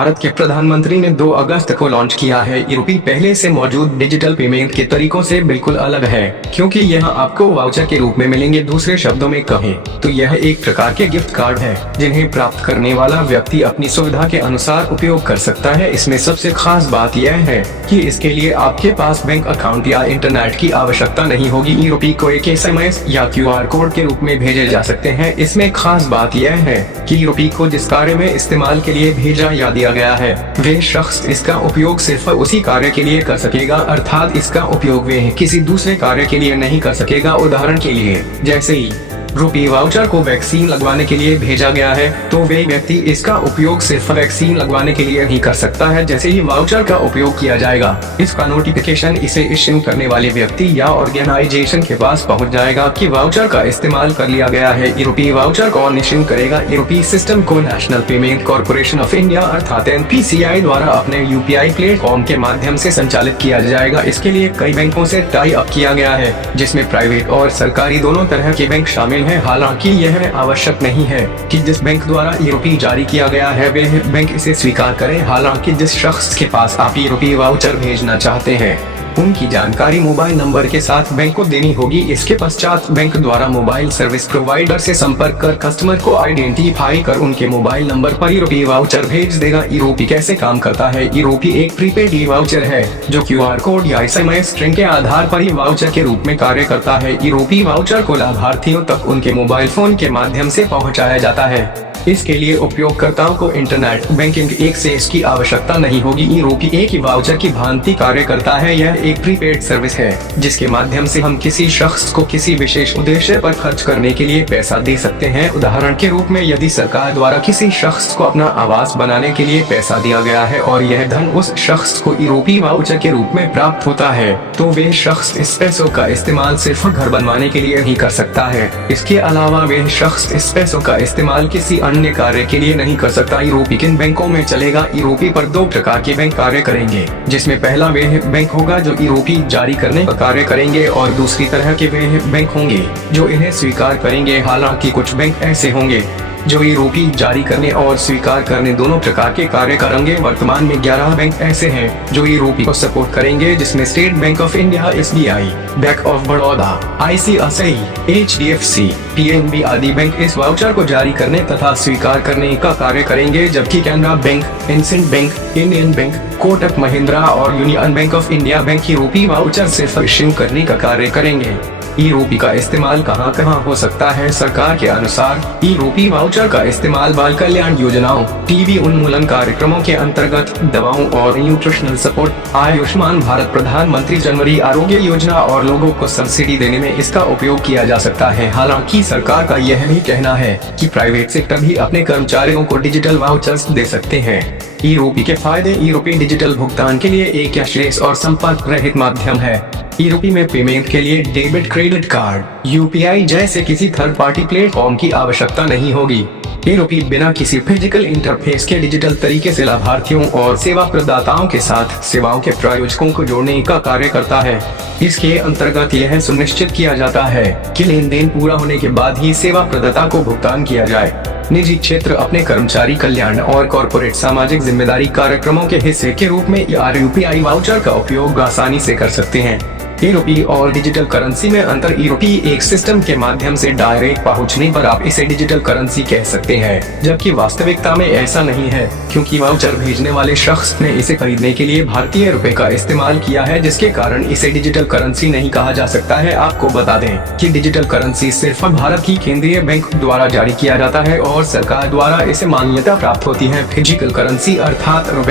भारत के प्रधानमंत्री ने 2 अगस्त को लॉन्च किया है। यूपी पहले से मौजूद डिजिटल पेमेंट के तरीकों से बिल्कुल अलग है, क्योंकि यह आपको वाउचर के रूप में मिलेंगे। दूसरे शब्दों में कहें तो यह एक प्रकार के गिफ्ट कार्ड है, जिन्हें प्राप्त करने वाला व्यक्ति अपनी सुविधा के अनुसार उपयोग कर सकता है। इसमें सबसे खास बात यह है कि इसके लिए आपके पास बैंक अकाउंट या इंटरनेट की आवश्यकता नहीं होगी। यूपी को एक SMS या QR कोड के रूप में भेजे जा सकते हैं। इसमें खास बात यह है कि यूपी को जिस कार्य में इस्तेमाल के लिए भेजा या दिया गया है, वे शख्स इसका उपयोग सिर्फ उसी कार्य के लिए कर सकेगा, अर्थात इसका उपयोग वे किसी दूसरे कार्य के लिए नहीं कर सकेगा। उदाहरण के लिए, जैसे ही रुपी वाउचर को वैक्सीन लगवाने के लिए भेजा गया है, तो वे व्यक्ति इसका उपयोग सिर्फ वैक्सीन लगवाने के लिए ही कर सकता है। जैसे ही वाउचर का उपयोग किया जाएगा, इसका नोटिफिकेशन इसे इश्यू करने वाले व्यक्ति या ऑर्गेनाइजेशन के पास पहुंच जाएगा कि वाउचर का इस्तेमाल कर लिया गया है। यूपी वाउचर कौन इश्यू करेगा? यूपी सिस्टम को national payment corporation of India अर्थात NPCI द्वारा अपने UPI प्लेटफॉर्म के माध्यम से संचालित किया जाएगा। इसके लिए कई बैंकों से टाई अप किया गया है, जिसमें प्राइवेट और सरकारी दोनों तरह के बैंक शामिल है। हालांकि यह आवश्यक नहीं है कि जिस बैंक द्वारा यूपी जारी किया गया है वह बैंक इसे स्वीकार करे। हालांकि जिस शख्स के पास आप यूपी वाउचर भेजना चाहते हैं, उनकी जानकारी मोबाइल नंबर के साथ बैंक को देनी होगी। इसके पश्चात बैंक द्वारा मोबाइल सर्विस प्रोवाइडर से संपर्क कर कस्टमर को आइडेंटिफाई कर उनके मोबाइल नंबर पर यूपी वाउचर भेज देगा। यूपी कैसे काम करता है? यूपी एक प्रीपेड वाउचर है जो QR कोड या SMS स्ट्रिंग के आधार पर ही वाउचर के रूप में कार्य करता है। यूपी वाउचर को लाभार्थियों तक उनके मोबाइल फोन के माध्यम से पहुँचाया जाता है। इसके लिए उपयोगकर्ताओं को इंटरनेट बैंकिंग एक्सेस की आवश्यकता नहीं होगी। यूपी एक ही वाउचर की भांति कार्य करता है। यह एक प्रीपेड सर्विस है, जिसके माध्यम से हम किसी शख्स को किसी विशेष उद्देश्य पर खर्च करने के लिए पैसा दे सकते हैं। उदाहरण के रूप में, यदि सरकार द्वारा किसी शख्स को अपना आवास बनाने के लिए पैसा दिया गया है और यह धन उस शख्स को यूपी वाउचर के रूप में प्राप्त होता है, तो वे शख्स इस पैसों का इस्तेमाल सिर्फ घर बनवाने के लिए ही कर सकता है। इसके अलावा वे शख्स इस पैसों का इस्तेमाल किसी अन्य कार्य के लिए नहीं कर सकता। यूपी किन बैंकों में चलेगा? यूपी पर 2 प्रकार के बैंक कार्य करेंगे, जिसमें पहला वह बैंक होगा जो यूपी जारी करने का कार्य करेंगे और दूसरी तरह के वह बैंक होंगे जो इन्हें स्वीकार करेंगे। हालांकि कुछ बैंक ऐसे होंगे जो यूपी जारी करने और स्वीकार करने दोनों प्रकार के कार्य करेंगे। वर्तमान में 11 बैंक ऐसे हैं जो यूपी को सपोर्ट करेंगे, जिसमें state bank of India, SBI, bank of Baroda, ICICI, HDFC, PNB आदि बैंक इस वाउचर को जारी करने तथा स्वीकार करने का कार्य करेंगे, जबकि Canara Bank, IndusInd Bank, Indian Bank, Kotak Mahindra और Union Bank of India bank UP voucher सिर्फ इश्यू करने का कार्य करेंगे। यूपी का इस्तेमाल कहां कहां हो सकता है? सरकार के अनुसार यूपी वाउचर का इस्तेमाल बाल कल्याण योजनाओं, टीबी उन्मूलन कार्यक्रमों के अंतर्गत, दवाओं और न्यूट्रिशनल सपोर्ट, आयुष्मान भारत प्रधानमंत्री जनवरी आरोग्य योजना और लोगों को सब्सिडी देने में इसका उपयोग किया जा सकता है। हालांकि सरकार का यह भी कहना है कि प्राइवेट सेक्टर भी अपने कर्मचारियों को डिजिटल वाउचर्स दे सकते हैं। यूपी के फायदे: यूपी डिजिटल भुगतान के लिए एक कैशलेस और संपर्क रहित माध्यम है। यूपी में पेमेंट के लिए डेबिट क्रेडिट कार्ड, UPI जैसे किसी थर्ड पार्टी प्लेटफॉर्म की आवश्यकता नहीं होगी। यूपी बिना किसी फिजिकल इंटरफेस के डिजिटल तरीके से लाभार्थियों और सेवा प्रदाताओं के साथ सेवाओं के प्रायोजकों को जोड़ने का कार्य करता है। इसके अंतर्गत यह सुनिश्चित किया जाता है कि लेन देन पूरा होने के बाद ही सेवा प्रदाता को भुगतान किया जाए। निजी क्षेत्र अपने कर्मचारी कल्याण और कॉर्पोरेट सामाजिक जिम्मेदारी कार्यक्रमों के हिस्से के रूप में UPI वाउचर का उपयोग आसानी से कर सकते हैं। यूपी और डिजिटल करेंसी में अंतर: यूपी एक सिस्टम के माध्यम से डायरेक्ट पहुंचने पर आप इसे डिजिटल करेंसी कह सकते हैं, जबकि वास्तविकता में ऐसा नहीं है, क्योंकि वाउचर भेजने वाले शख्स ने इसे खरीदने के लिए भारतीय रुपए का इस्तेमाल किया है, जिसके कारण इसे डिजिटल करेंसी नहीं कहा जा सकता है। आपको बता दें कि डिजिटल करेंसी सिर्फ भारत की केंद्रीय बैंक द्वारा जारी किया जाता है और सरकार द्वारा इसे मान्यता प्राप्त होती है। फिजिकल करेंसी अर्थात रुपए